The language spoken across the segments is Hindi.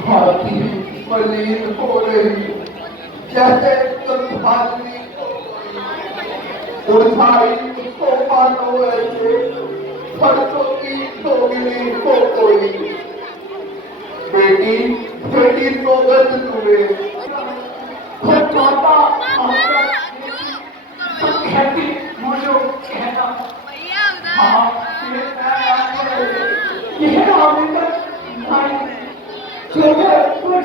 भांति मलिन हो रही जैसे तन्हाई उठाई उसको मानो ऐसे फर्शों की दोगली हो कोई। बेटी बेटी सोगत तुम्हें खुद माता कहती मुझे कहना हाँ यह आवेदन नहीं छोटे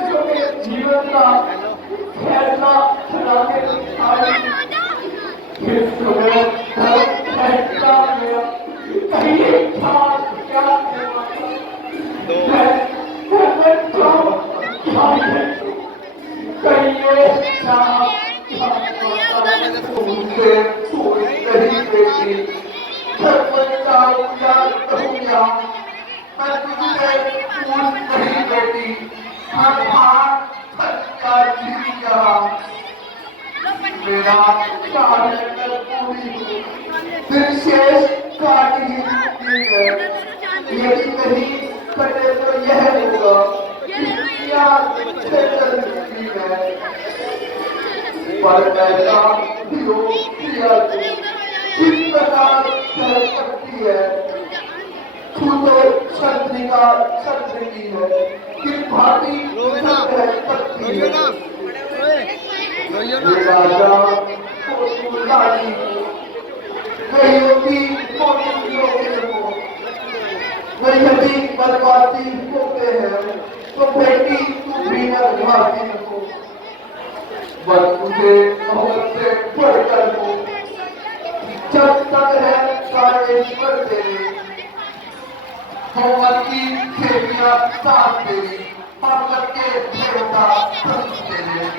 छोटे जीवन का फैसला चलाते आए फिर सुबह फैसला गया कहीं था क्या तुमसे कोई नहीं बेटी घर बच्चा उजाड़ कहूँगा मैं तुझसे पूछ नहीं बेटी हर बार थका जीविया मेरा कार्य पूरी दिन शेष काट ही चुकी है यदि नहीं कटे तो यह होगा दुनिया से चल चुकी है पर ऐसा योग किया किस प्रकार कर सकती है तू तो क्षत्रिय का क्षत्रिय की है किस भांति रह सकती है ये राजा को तू रानी हो वही होती को तुम योग्य हो वही यदि बर्बादी होते हैं तो बेटी तू भी बर्बादी हो बस तुझे मोहब्बत से बढ़कर हो जब तक है सारे ईश्वर तेरे मोहब्बत की खेलियां साथ तेरी मोहब्बत के देवता संत तेरे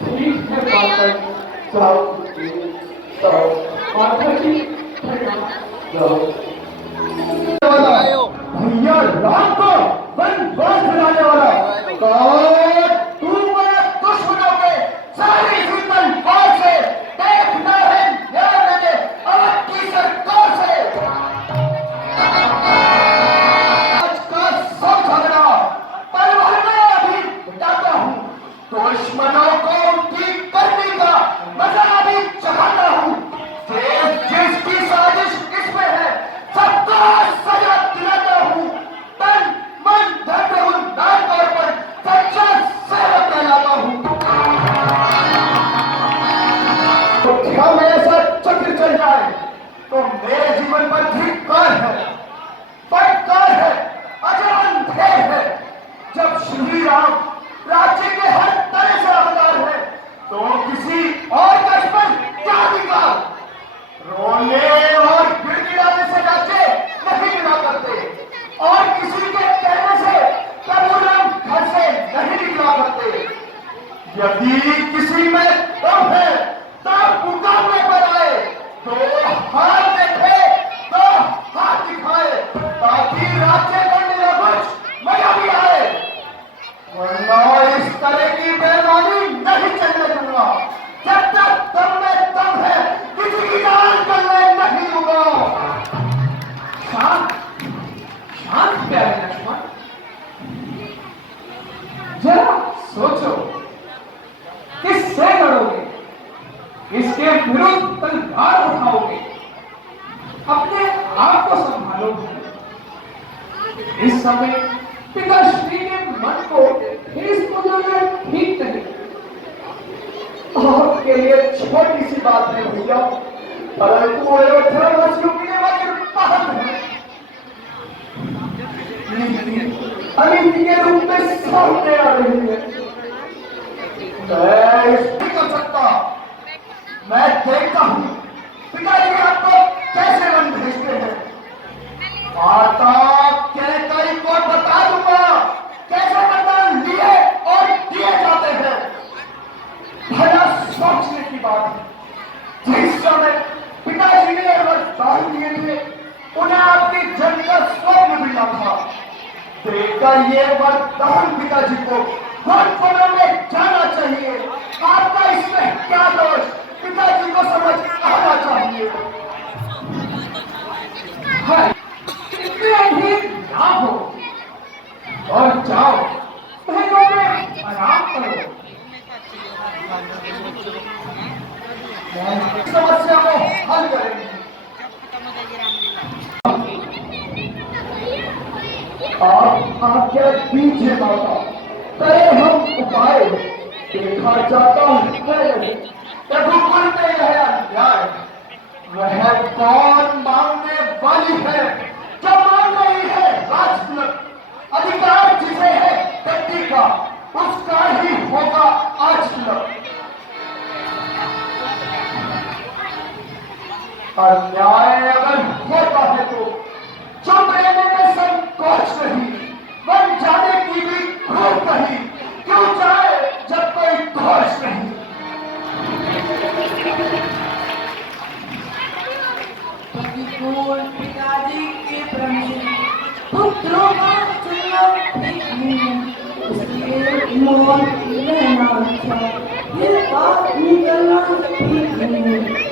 ठीक है माता जाओ माता जी जाओ भैया राम को वनवास दिलाने वाला कौन तू मेरे दुश्मनों के सारी दुश्मन फौज से देखना है न्याय लेने अवध की सरकार से आज का सब झगड़ा परिवार में अभी बताता हूँ दुश्मनों को उनकी करने का मजा अभी चाहता हूँ जिसकी साजिश इसमें है सबका सजा दिलाता हूँ तन मन धन हूँ नाम तौर पर सच्चा सेवक कहलाता हूँ तो क्या में ऐसा चक्र चल जाए तो मेरे जीवन पर धिक्कार है फटकार है अजर अंधेर है जब श्री राम राज्य के हर तरह से अवतार है तो किसी और का इस पर क्या अधिकार रोने और गिड़गिड़ाने से राज्य नहीं गिरा करते और किसी के कहने से प्रभु राम घर से नहीं निकला करते यदि किसी में दम है तो मुकाबले पर आए तो हाथ देखे तो हाथ दिखाए ताकि राज्य करने का कुछ मजा भी आए वरना इस तरह की बेईमानी नहीं चलने दूंगा जब तक दम में दम है किसी की जान करने नहीं दूंगा शांत शांत प्यारे लक्ष्मण जरा सोचो किससे लड़ोगे किसके विरुद्ध तलवार उठाओगे अपने आप को संभालोगे इस समय पिताश्री के मन को ठेस पहुंचाना ठीक नहीं आपके लिए छोटी सी बात है भैया परंतु अयोध्यावासियों के लिए वज्रपात है अनिति के रूप में सामने आ रही है मैं नहीं कर सकता मैं देखता हूँ पिताजी आपको कैसे वन भेजते हैं माता कई को बता दूंगा कैसे वरदान लिए और दिए जाते हैं भला सोचने की बात है जिस समय पिताजी ने वरदान दिए थे उन्हें आपकी जन्म का स्वप्न मिला था देखकर ये वरदान पिताजी को घोड़पड़ों में जाना चाहिए आपका इसमें क्या दोष पिताजी को समझ आना चाहिए है आप आज्ञा दीजिए माता, करें हम उपाय। देखा जाता है रघुकुल में यह अन्याय, वह कौन मांगने वाली है जो मांग रही है राजतिलक। अधिकार जिसे है गद्दी का, उसका ही होगा आज तिलक। अन्याय अगर होता है तो चुप रहने में संकोच नहीं, बन जाने की भी खूब कही, क्यों जाए जब कोई घोष नहीं। प्रतिकूल पिताजी के प्रमेय पुत्रों का चुनना ठीक नहीं, इसलिए मौन रहना अच्छा, ये बात निकलना ठीक नहीं।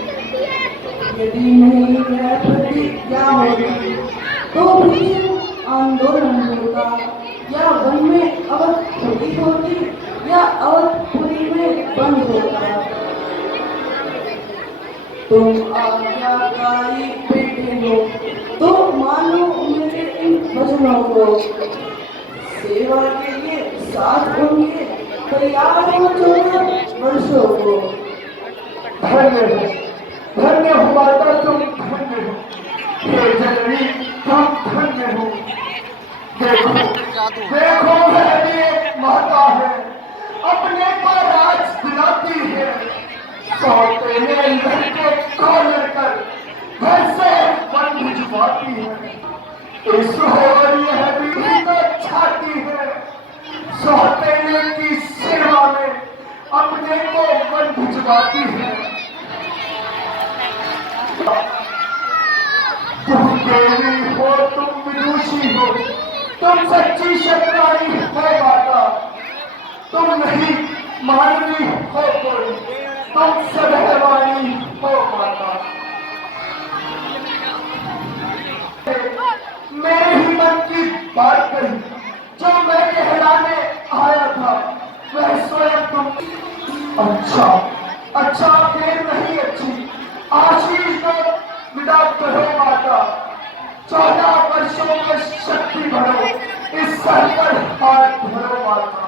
यदि नहीं यह प्रतिज्ञा होती तो भीषण आंदोलन होता, या वन में अवधपुरी होती या अवधपुरी में बंद होता। तुम आज्ञाकारी बेटे हो तो मानो मेरे इन भजनों को, सेवा के लिए साथ होंगे तैयार हो 14 वर्षों को। धन्य हो माता, तुम धन्य हो, हे जननी तुम धन्य हो। देखो वह भी एक माता है, अपने पर राज दिलाती है। सौतेले लड़के को लेकर घर से वन भिजवाती है। इस ओर यह भी तो छाती है, सौतेले की सेवा में अपने को वन भिजवाती है। तुम देवी हो, तुम विदुषी हो, तुम सच्ची शतरानी हो माता। तुम नहीं मानवी हो कोई, तुम सदैवानी हो माता। मेरे ही मन की बात कही, जो मैं कहलाने आया था वह स्वयं तुम। अच्छा देर नहीं अच्छी, आशीष दो विदा करो माता। 14 वर्षों में शक्ति भरो, इस सर पर हाथ धरो माता।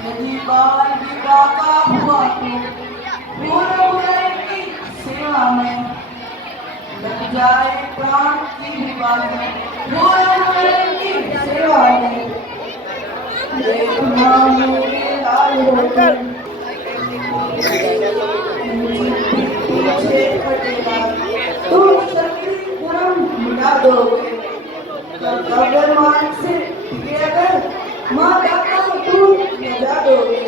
यदि बाल विवाह का हुआ तो पूर्व की सेवा में लग जाए प्राण की विवाह में, पूर्व की सेवा में देखना मेरे लाल होकर पीछे हटेगा, तुम शक्ति पूर्ण मिटा दोगे। अगर मान से अगर माता का दूध मिटा दोगे,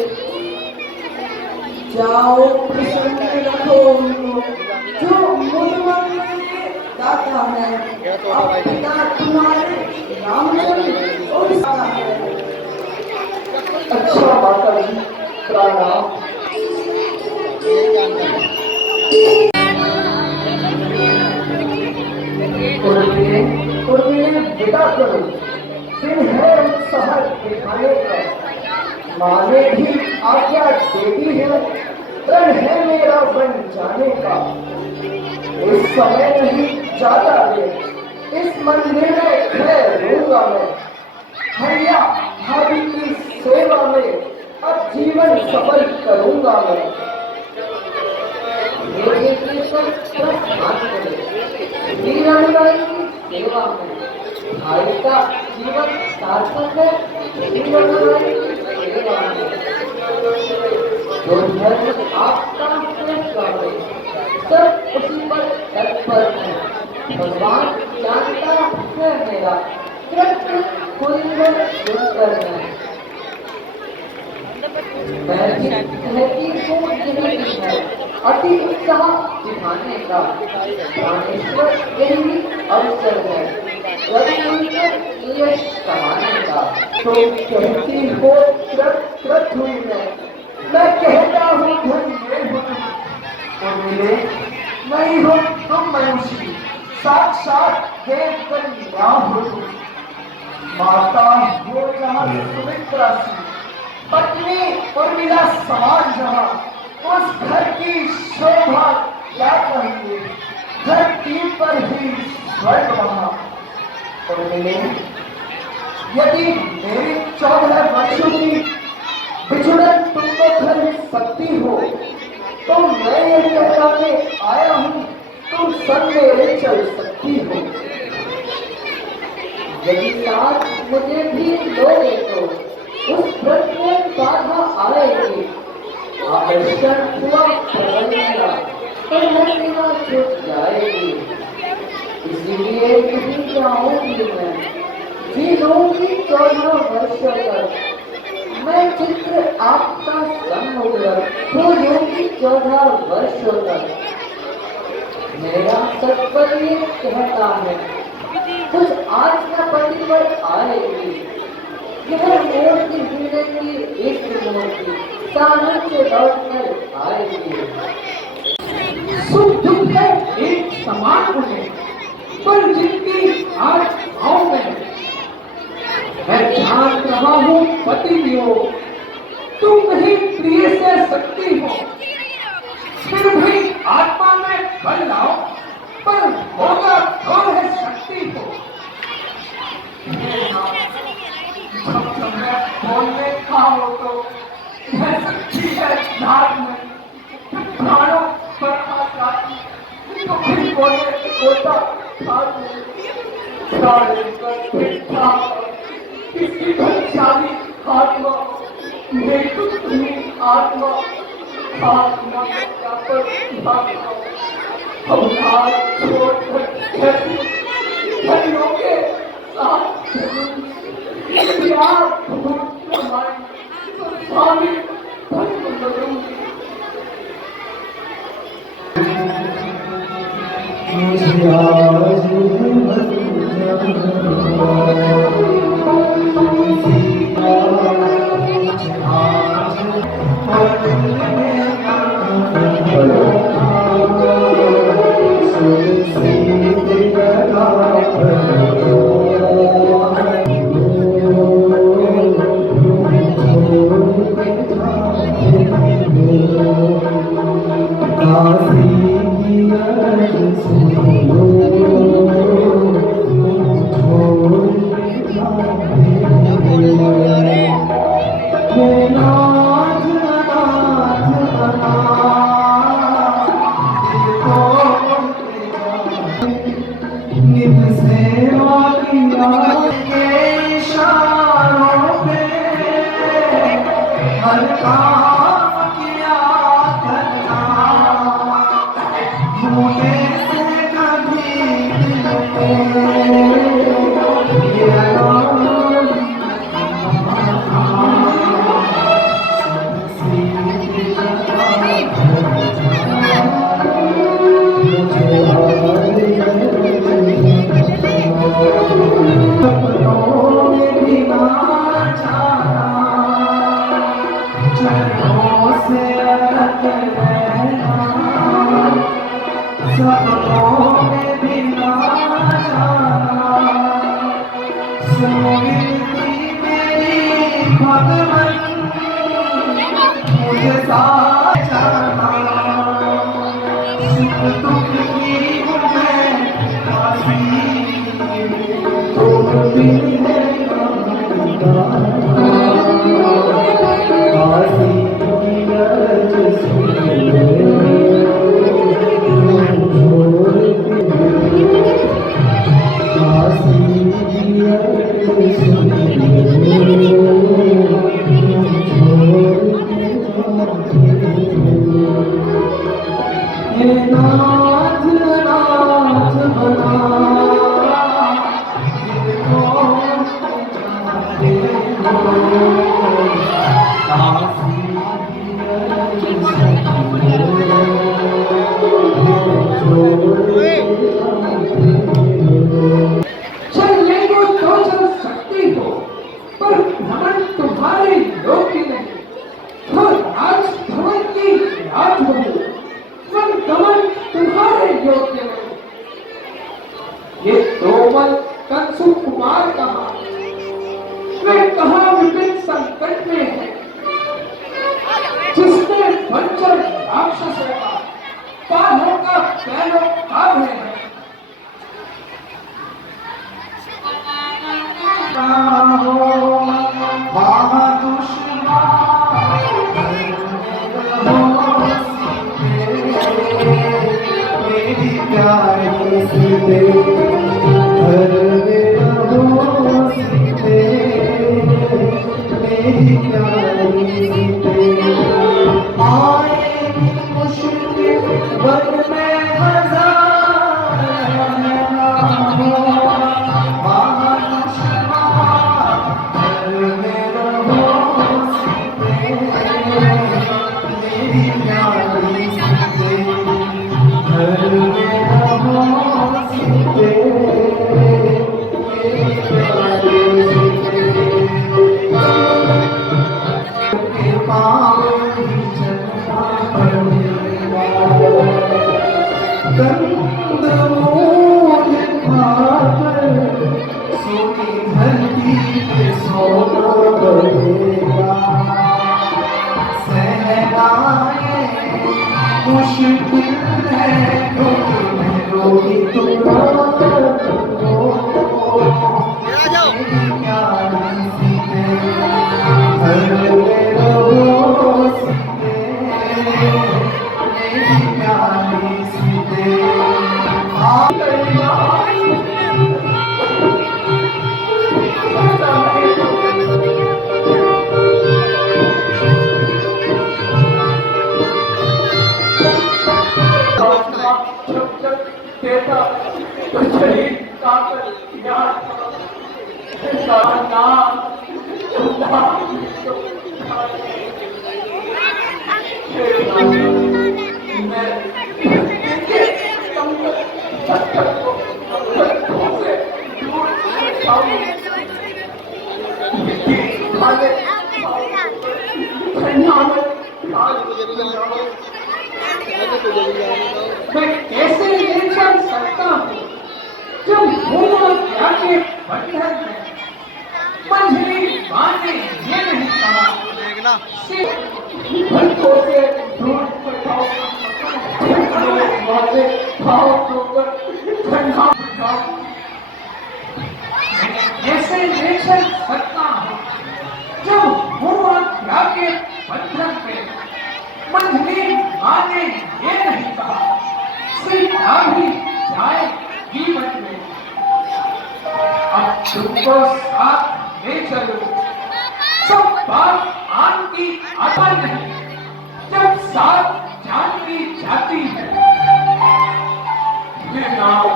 जाओ प्रसन्न रखो उनको जो मुझे दाता है। अब पिता तुम्हारे रामचंद्र और सदा है। अच्छा माता जी, प्रणाम। उर्मिले विदा करो, दिन है उस शहर दिखाने का। माँ ने भी आज्ञा दे दी है, प्रण है मेरा बन जाने का। इस समय नहीं जाता देर, इस मंदिर में ठहरूंगा मैं। भैया भाभी की सेवा में अब जीवन सफल करूंगा मैं। सेवा में भाई का जीवन सार्थक है, सेवा में जो धर्म आपका है, सब उसी पर तत्पर है। भगवान जानता है मेरा कृत्य खुलकर सुनकर है। मैं भी कहती हूँ यही है अति उत्साह दिखाने का, प्राणेश्वर यही अवसर है रविशंकर यश कमाने का। तो कहती हो कृत हुई मैं कहता हूँ धन्य हो तुम। मिले नहीं हो तुम मनुष्य, साक्षात देव कन्या हो तुम। माता हो जहाँ सुमित्रा सी, पत्नी उर्मिला समान जहाँ, उस घर की शोभा क्या कहिए। धरती पर ही स्वर्ग वहां और मिले। यदि मेरी 14 वर्षों की बिछुड़न तुमको खल सकती हो तो मैं ये कहता के आया हूं तुम संग मेरे चल सकती हो। यदि साथ मुझे भी लोगे तो उस व्रत में बाधा आएगी। आकर्षण हुआ प्रबंधेगा तो मैं सेवा छूट जाएगी। इसलिए नहीं जाऊंगी मैं, जी लूंगी 14 वर्षों तक। मैं चित्र आपका संग होकर हो लूंगी 14 वर्षों तक। मेरा सत्पर ये कहता है कुछ आज्ञा पति पर आएगी। यह मूर्ति हृदय की इष्ट मूर्ति साधन से लौट कर आएगी। सुख दुख है एक समान उन्हें, पर जिनकी आज भाव में मैं जान रहा हूँ पति भी हो, तुम नहीं प्रिय से सकती हो। फिर भी आत्मा में बल लाओ, पर होगा तो है शक्ति हो। जब मैं बोलने का हो तो यह शक्ति है धार में, प्राणों पर आ जाती तो फिर बोले होता किसकी धनशाली आत्मा मेरी तुम्ही आत्मा आत्मा अवतार छोड़कर धनियों के साथ प्यार तो स्वामी धन करूंगी। प्यारी सीते घर में रहो सीते मेरी प्यारी सीते आए मुश्किल वक्त में हजार घर में रहो सीते मेरी प्यारी सीते घर में रहो सीते मेरी प्यारी सीते के पाँव ही चलना पड़ेगा कंदमूल खाकर सोनी धरती पे सोना पड़ेगा सहनाए मुश्किल है रोगी तुम्हारा मेरी प्यारी सीते घर में रहो सीते मेरी प्यारी सीते मैं कैसे ले चल सकता हूँ जब भूल जाके बंधन में मंझली माने ये नहीं कहा भक्तों से दूर बैठाओ वाले भाव होकर ठंडा जाओ कैसे ले चल सकता हूँ जब भूल जाके बंधन में मंझली माने ये नहीं कहा सीधा भी जाए जीवन में अब तुमको साथ ले चलो सब बात आन की आता नहीं जब साथ जानती जाती है ये नाव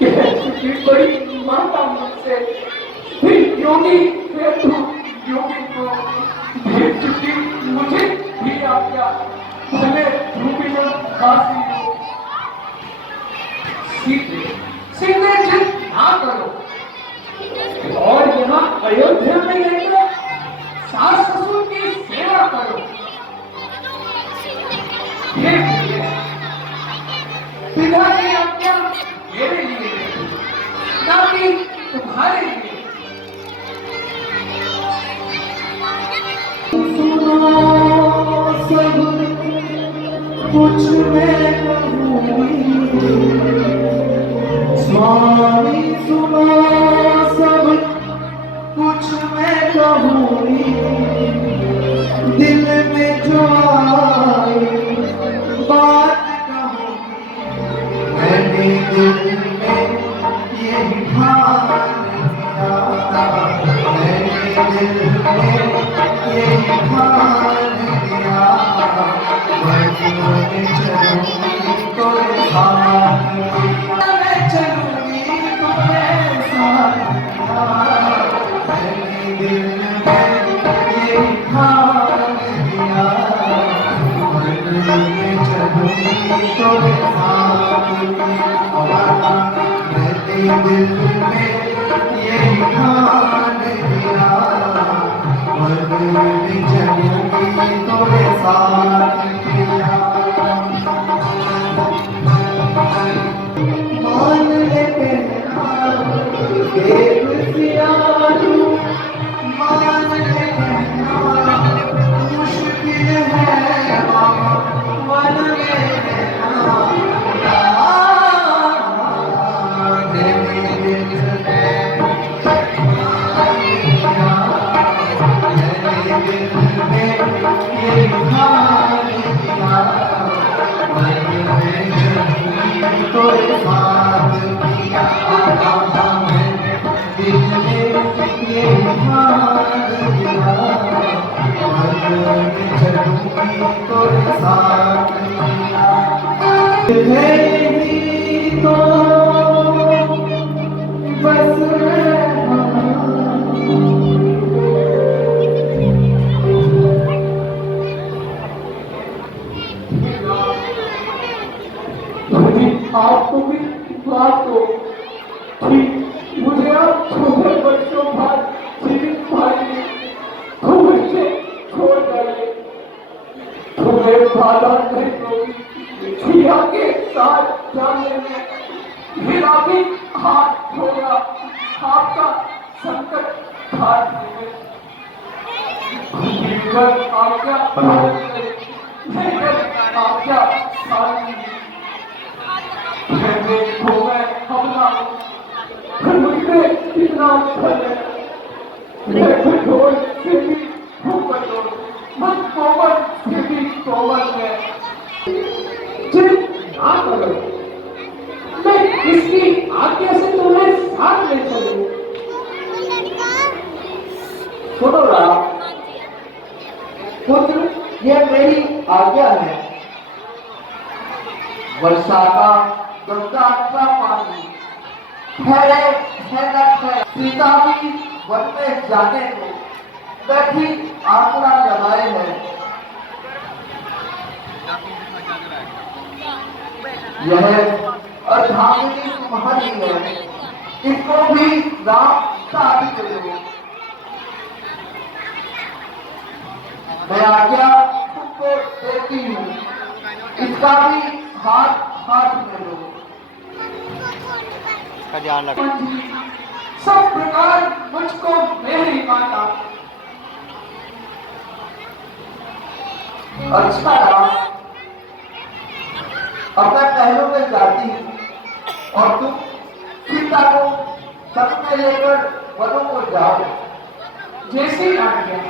की बड़ी माता मुझसे फिर योगी फिर तू योगी को भेज चुकी मुझे भी आज्ञा भले धूपी में खांसी हो सीधे सीधे जिद ना करो और यहाँ अयोध्या में रहकर सास ससुर की सेवा करो ये पिता की आज्ञा मेरे लिए ना कि तुम्हारे लिए कुछ मैं कहूँगी स्वामी सुनो सब कुछ मैं कहूँगी दिल में जो आए बात कहूँगी मैंने दिल में यही ठान लिया मैंने दिल में यही ठान लिया मैं चलूंगी तुम्हारे साथ मैं चलूंगी तुम्हारे साथ मैंने दिल में ये ठान लिया मैं चलूंगी तुम्हारे साथ मैंने दिल में ये ठान लिया मैं चलूंगी तुम्हारे साथ मान ले कहना देव सियारू मान ले कहना मुश्किल है मन में रहना दिल में ये तोरे साथ पिया आता मैं दिल में ये हार दिया मन में चलूंगी तोरे साथ पिया तेरी तो बस आपको भी बात हो ठीक मुझे आप छोटे बच्चों बाद जीवित पाएंगे तो मुझे छोड़ डाले तुम्हें बाधा नहीं होगी छुआ के साथ जाने में मेरा भी हाथ होगा आपका संकट काटने में आज्ञा आज्ञा देखो मैं हमला मुझे कितना मैं कठोर से भी हूँ कठोर मत कोमल से भी कोमल है जिद ना करो मैं किसकी आज्ञा से तुम्हें साथ ले चलूं सुनो राम पुत्र यह मेरी आज्ञा है वर्षा का गंगा का पानी ठहरे है न ठहरे सीता भी वन में जाने को बैठी आंकड़ा लगाए है यह अर्धांगिनी तुम्हारी है इसको भी राम शादी करो मैं आज्ञा तुमको देती हूँ इसका भी हाथ हाथ में लो का ध्यान रख सब प्रकार मुझको मेरी माता अच्छा राम अब मैं पहलों में जाती हूँ और तुम सीता को संग में लेकर वनों को जाओ जैसी आज्ञा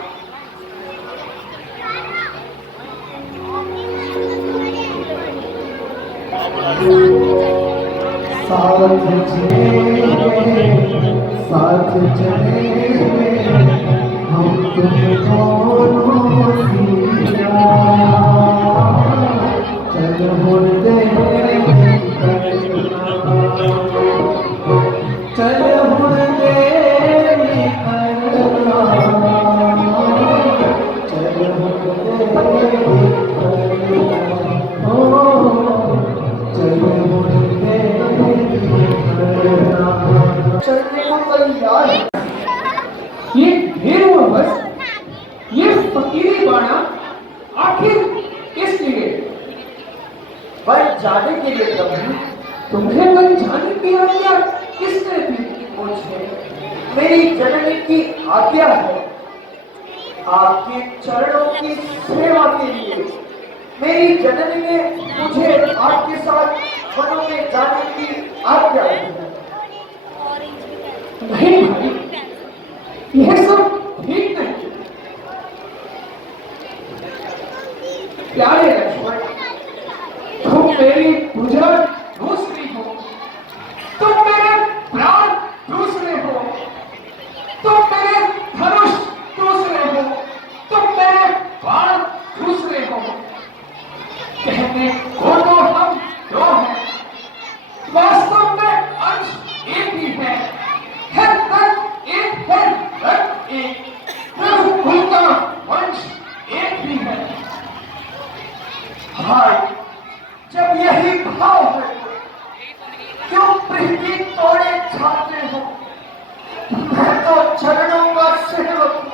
साथ चले हम तुम दोनों सिया चल मुर्दे चल मुर्दे चल चलने को तैयार है ये ढेर हुआ बस ये फकीरी बाणा आखिर किस लिए वन जाने के लिए कभी तुम्हें वन जाने की आज्ञा किसने दी मुझे मेरी जननी की आज्ञा है आपके चरणों की सेवा के लिए मेरी जननी ने मुझे आपके साथ वनों में जाने की आज्ञा दी है नहीं भाई यह सब ठीक नहीं प्यारे लक्ष्मण तुम मेरी पूजा दूसरी हो तुम मेरे प्राण दूसरे हो तुम मेरे धनुष दूसरे हो तुम मेरे बाण दूसरे हो कहने को तो हम दो हैं वास्तव में अंश एक ही है तक एक है रक्त एक रघुकुल का वंश एक ही है भाई जब यही भाव है क्यों प्रीति तोड़े छाते हो मैं तो चरणों का सेवक हूं,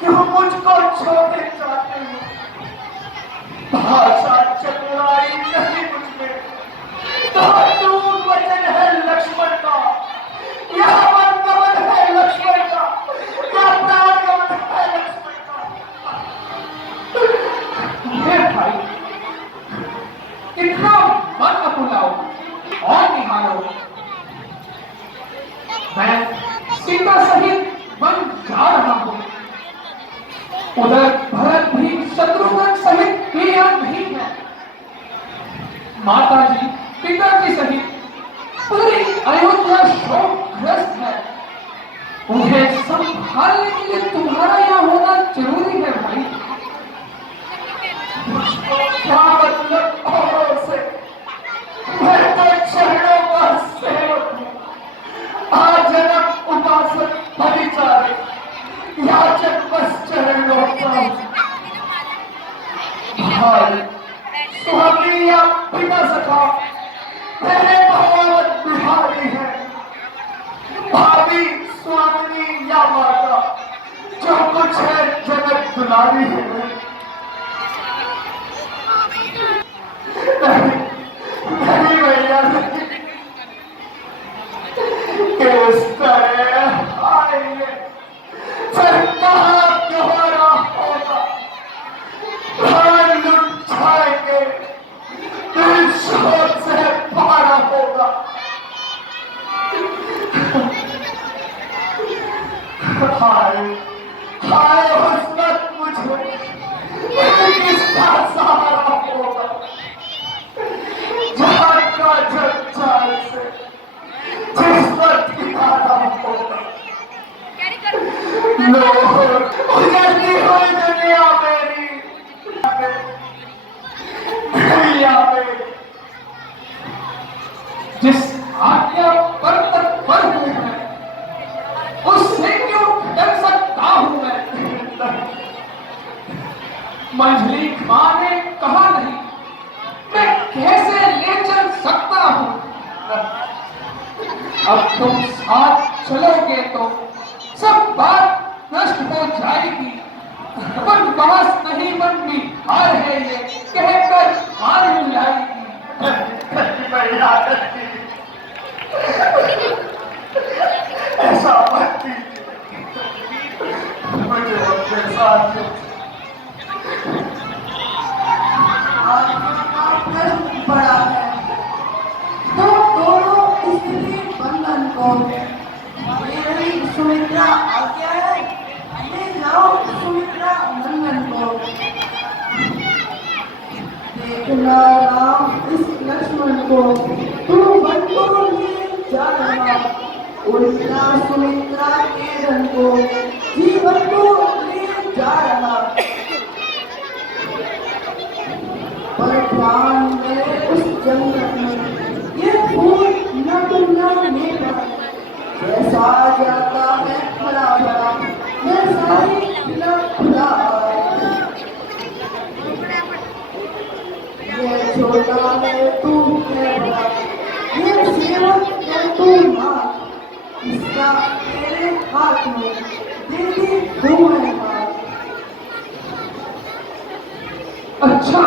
क्यों मुझको छोड़े चाहते हो भाषा चतुराई नहीं मुझमें तो दूर वचन है लक्ष्मण का यह मन गमन है लक्ष्मण का यह प्राण गमन है लक्ष्मण का हे भाई इतना मन न भुलाओ और निहारो मैं सीता सहित वन जा रहा हूं उधर भरत भी शत्रुघ्न सहित भी यहाँ नहीं है माता जी पिताजी सहित पूरी अयोध्या शोकग्रस्त है। उन्हें संभालने के लिए तुम्हारा यहाँ होना जरूरी है भाई। क्या मतलब औरों से? मैं तो चरणों का सेवक हूँ, आजन्म उपासक परिचारक, याचक बस चरणों का। भाई स्वामी या पिता सखा मेरे भगवत बिहारी है, भाभी स्वामी या माता जो कुछ है जगत दुलारी है। नहीं भैया, किस तरह आएंगे, फिर कहाँ दोहरा होगा, प्राण लुट जाएंगे, दिल शोक से भरा होगा। हाय हाय हुस्नत मुझे किसका सहारा होगा, जहां का जग चाल से जिस्मत किनारा होगा। लोग उजड़ती हुई दुनिया मेरी भैया मेरी, जिस आज्ञा पर तत्पर हूं मैं, उससे क्यों डर सकता हूं मैं। मंझली मां ने कहा नहीं, मैं कैसे ले चल सकता हूं। अब तुम साथ चलोगे तो सब बात नष्ट हो जाएगी। बनवास नहीं बन बिहार है ये कहकर हार मिलाएगी। ऐसा मत कीजिए, मुझे अपने साथ आपका प्रश्न बड़ा है, तो दोनों स्त्री बंधन को मेरी सुमित्रा आज्ञा है, ले जाओ सुमित्रा नंदन को। देखना राम इस लक्ष्मण को, तू वन को ले जा रहा, उल्टा सुमित्रा के धन को जीवन को ले जा रहा। पर ध्यान में उस जंगल में ये फूल न गुमनाने पर, जैसा जाता है हरा भरा वैसा ही खिला खुला आए। ये छोटा है तू है बड़ा, ये सेवक है तू मां, इसका तेरे हाथ में दे दे दो है हाथ। अच्छा